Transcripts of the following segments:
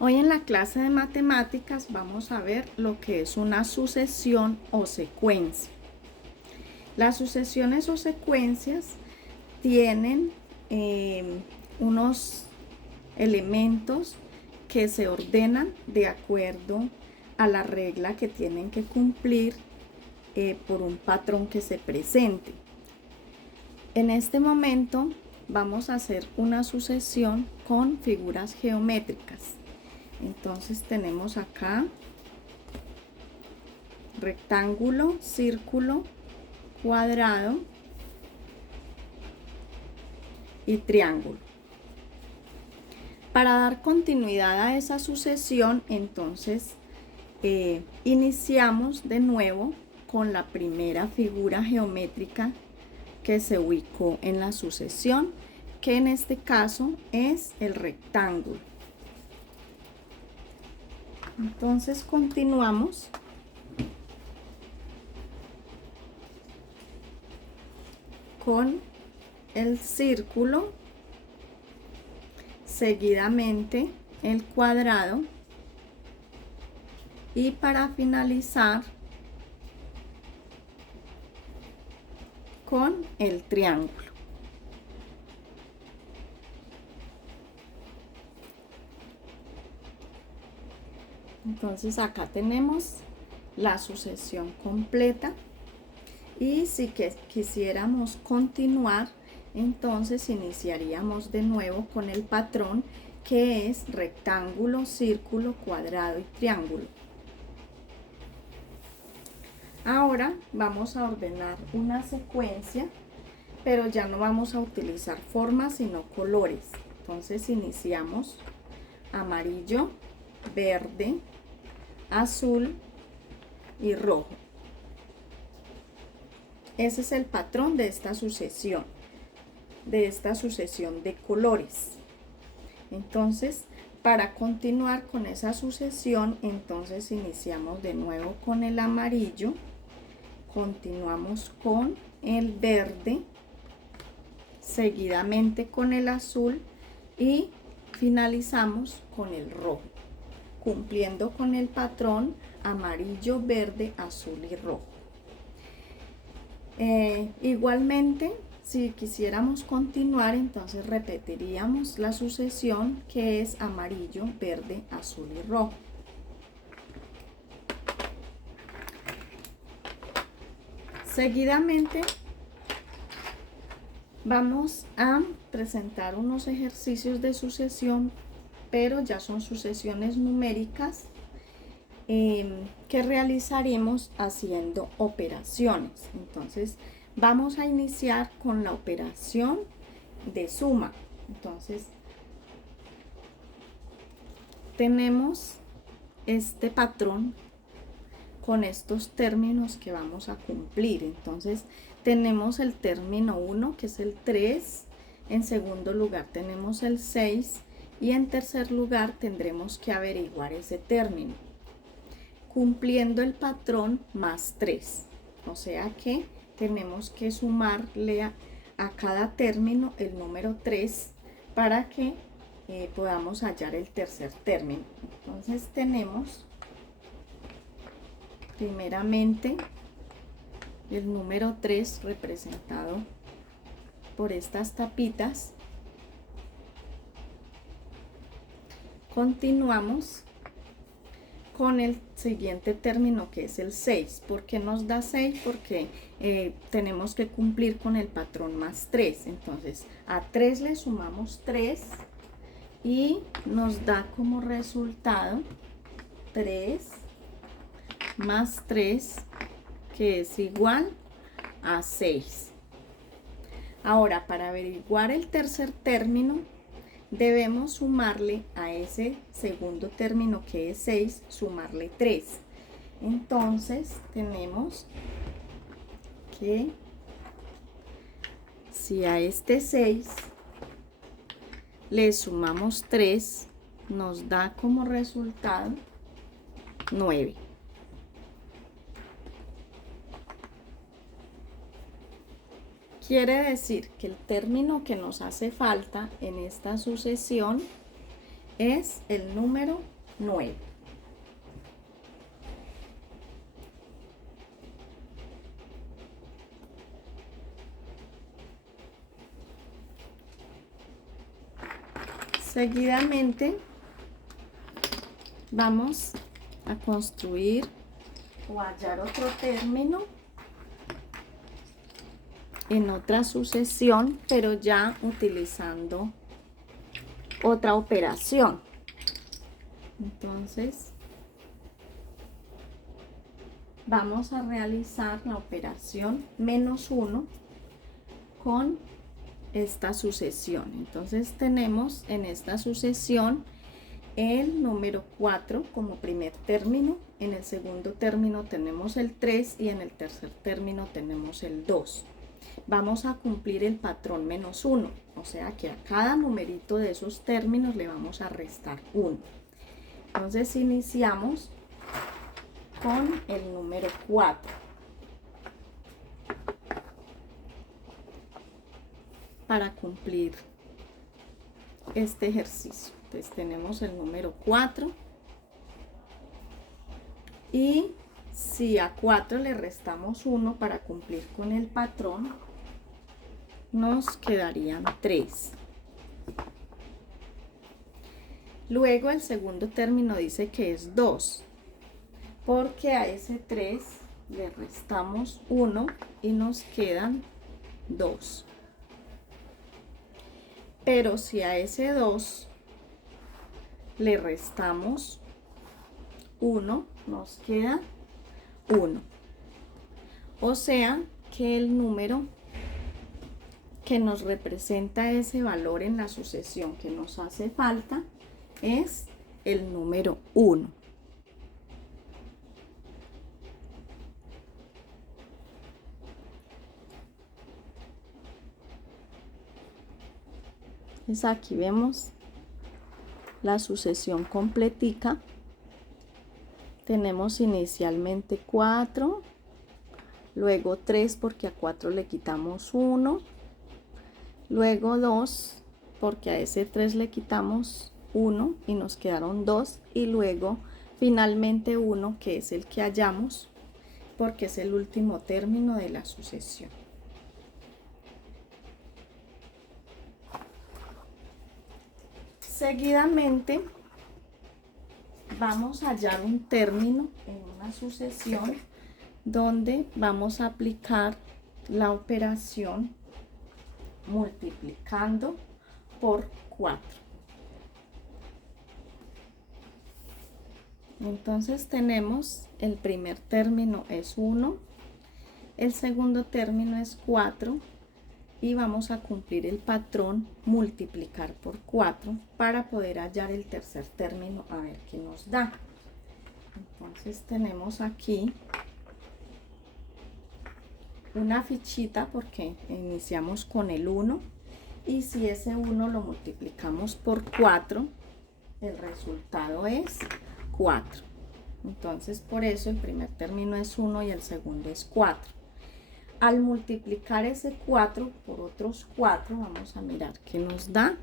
Hoy en la clase de matemáticas vamos a ver lo que es una sucesión o secuencia. Las sucesiones o secuencias tienen unos elementos que se ordenan de acuerdo a la regla que tienen que cumplir por un patrón que se presente. En este momento vamos a hacer una sucesión con figuras geométricas. Entonces tenemos acá rectángulo, círculo, cuadrado y triángulo. Para dar continuidad a esa sucesión, entonces iniciamos de nuevo con la primera figura geométrica que se ubicó en la sucesión, que en este caso es el rectángulo. Entonces continuamos con el círculo, seguidamente el cuadrado y para finalizar con el triángulo. Entonces acá tenemos la sucesión completa y si quisiéramos continuar, entonces iniciaríamos de nuevo con el patrón que es rectángulo, círculo, cuadrado y triángulo. Ahora vamos a ordenar una secuencia, pero ya no vamos a utilizar formas sino colores. Entonces iniciamos amarillo, verde, azul y rojo. Ese es el patrón de esta sucesión de colores. Entonces, para continuar con esa sucesión, entonces iniciamos de nuevo con el amarillo, continuamos con el verde, seguidamente con el azul y finalizamos con el rojo, cumpliendo con el patrón amarillo, verde, azul y rojo. Igualmente, si quisiéramos continuar, entonces repetiríamos la sucesión que es amarillo, verde, azul y rojo. Seguidamente vamos a presentar unos ejercicios de sucesión, pero ya son sucesiones numéricas que realizaremos haciendo operaciones. Entonces vamos a iniciar con la operación de suma. Entonces tenemos este patrón con estos términos que vamos a cumplir. Entonces tenemos el término 1, que es el 3, en segundo lugar tenemos el 6 y en tercer lugar tendremos que averiguar ese término cumpliendo el patrón más 3, o sea que tenemos que sumarle a cada término el número 3 para que podamos hallar el tercer término. Entonces tenemos primeramente el número 3 representado por estas tapitas. Continuamos con el siguiente término que es el 6. ¿Por qué nos da 6? Porque tenemos que cumplir con el patrón más 3. Entonces a 3 le sumamos 3 y nos da como resultado 3 más 3, que es igual a 6. Ahora, para averiguar el tercer término, debemos sumarle a ese segundo término que es 6, sumarle 3. Entonces tenemos que si a este 6 le sumamos 3, nos da como resultado 9. Quiere decir que el término que nos hace falta en esta sucesión es el número 9. Seguidamente vamos a construir o hallar otro término en otra sucesión, pero ya utilizando otra operación. Entonces vamos a realizar la operación -1 con esta sucesión. Entonces tenemos en esta sucesión el número 4 como primer término, en el segundo término tenemos el 3 y en el tercer término tenemos el 2. Vamos a cumplir el patrón -1, o sea que a cada numerito de esos términos le vamos a restar 1. Entonces iniciamos con el número 4. Para cumplir este ejercicio. Entonces tenemos el número 4 y si a 4 le restamos 1 para cumplir con el patrón, nos quedarían 3. Luego el segundo término dice que es 2, porque a ese 3 le restamos 1 y nos quedan 2. Pero si a ese 2 le restamos 1, nos queda 1. O sea que el número que nos representa ese valor en la sucesión que nos hace falta es el número 1. Entonces aquí vemos la sucesión completica. Tenemos inicialmente 4, luego 3 porque a 4 le quitamos 1, luego 2 porque a ese 3 le quitamos 1 y nos quedaron 2, y luego finalmente 1 que es el que hallamos porque es el último término de la sucesión. Seguidamente vamos a hallar un término en una sucesión donde vamos a aplicar la operación multiplicando por 4. Entonces tenemos el primer término es 1, el segundo término es 4 y vamos a cumplir el patrón multiplicar por 4 para poder hallar el tercer término a ver qué nos da. Entonces tenemos aquí una fichita porque iniciamos con el 1 y si ese 1 lo multiplicamos por 4, el resultado es 4. Entonces por eso el primer término es 1 y el segundo es 4. Al multiplicar ese 4 por otros 4, vamos a mirar qué nos da.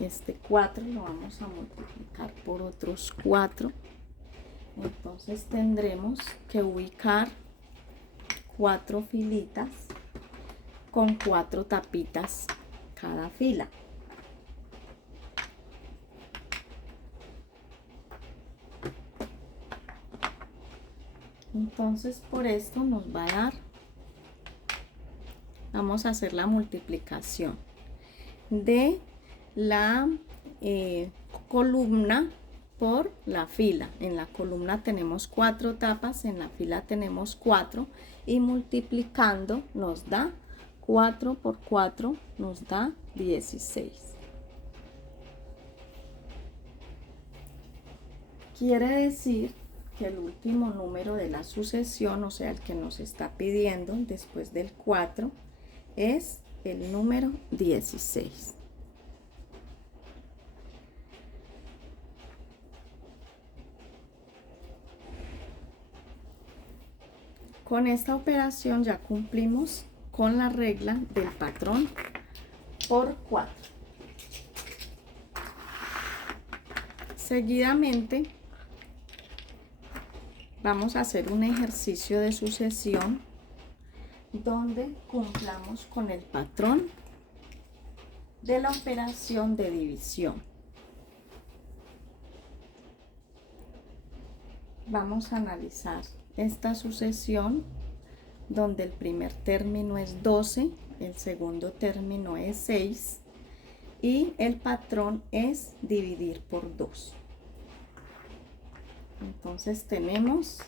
Este 4 lo vamos a multiplicar por otros 4. Entonces tendremos que ubicar 4 filitas con 4 tapitas cada fila. Entonces por esto nos va a dar, vamos a hacer la multiplicación de la columna por la fila. En la columna tenemos 4 tapas, en la fila tenemos 4 y multiplicando nos da 4 por 4 nos da 16. Quiere decir que el último número de la sucesión, o sea, el que nos está pidiendo después del 4, es el número 16. Con esta operación ya cumplimos con la regla del patrón por 4. Seguidamente vamos a hacer un ejercicio de sucesión donde cumplamos con el patrón de la operación de división. Vamos a analizar esta sucesión donde el primer término es 12, el segundo término es 6 y el patrón es dividir por 2. Entonces tenemos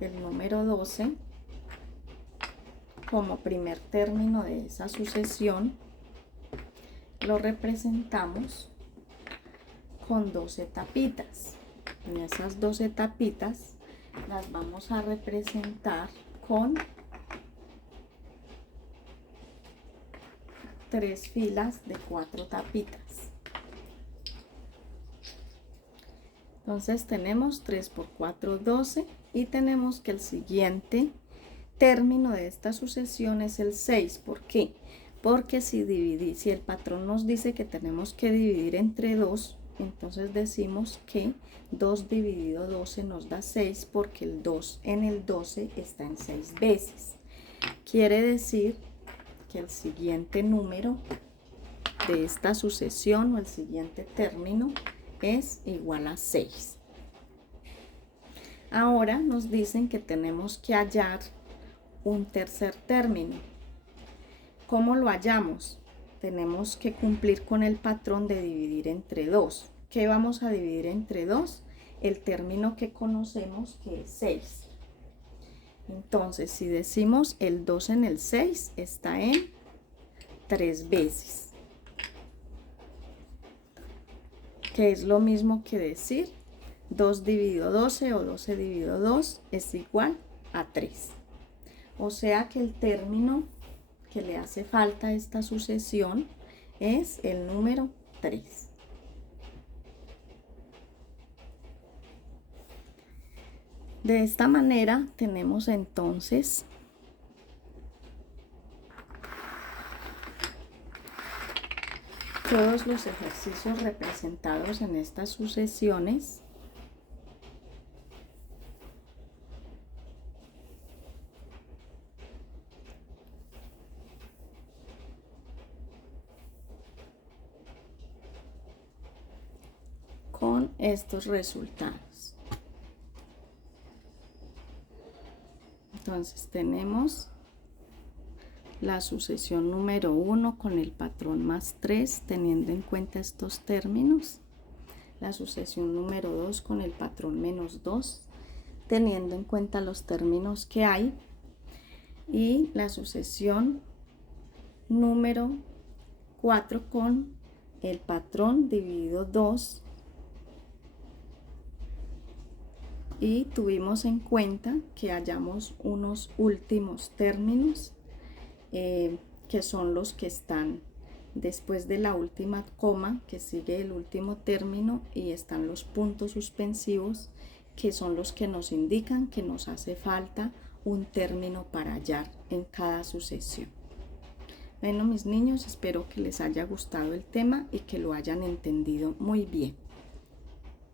el número 12 como primer término de esa sucesión. Lo representamos con 12 tapitas. En esas 12 tapitas las vamos a representar con 3 filas de 4 tapitas. Entonces tenemos 3 por 4, 12 y tenemos que el siguiente término de esta sucesión es el 6. ¿Por qué? Porque si el patrón nos dice que tenemos que dividir entre 2, entonces decimos que 2 dividido 12 nos da 6 porque el 2 en el 12 está en 6 veces. Quiere decir que el siguiente número de esta sucesión o el siguiente término es igual a 6. Ahora nos dicen que tenemos que hallar un tercer término. ¿Cómo lo hallamos? Tenemos que cumplir con el patrón de dividir entre 2. ¿Qué vamos a dividir entre 2? El término que conocemos, que es 6. Entonces, si decimos el 2 en el 6, está en 3 veces. Que es lo mismo que decir 2 dividido 12 o 12 dividido 2 es igual a 3. O sea que el término que le hace falta a esta sucesión es el número 3. De esta manera tenemos entonces todos los ejercicios representados en estas sucesiones. Con estos resultados. Entonces tenemos la sucesión número 1 con el patrón más 3 teniendo en cuenta estos términos. La sucesión número 2 con el patrón menos 2 teniendo en cuenta los términos que hay. Y la sucesión número 4 con el patrón dividido 2. Y tuvimos en cuenta que hallamos unos últimos términos que son los que están después de la última coma, que sigue el último término, y están los puntos suspensivos, que son los que nos indican que nos hace falta un término para hallar en cada sucesión. Bueno, mis niños, espero que les haya gustado el tema y que lo hayan entendido muy bien.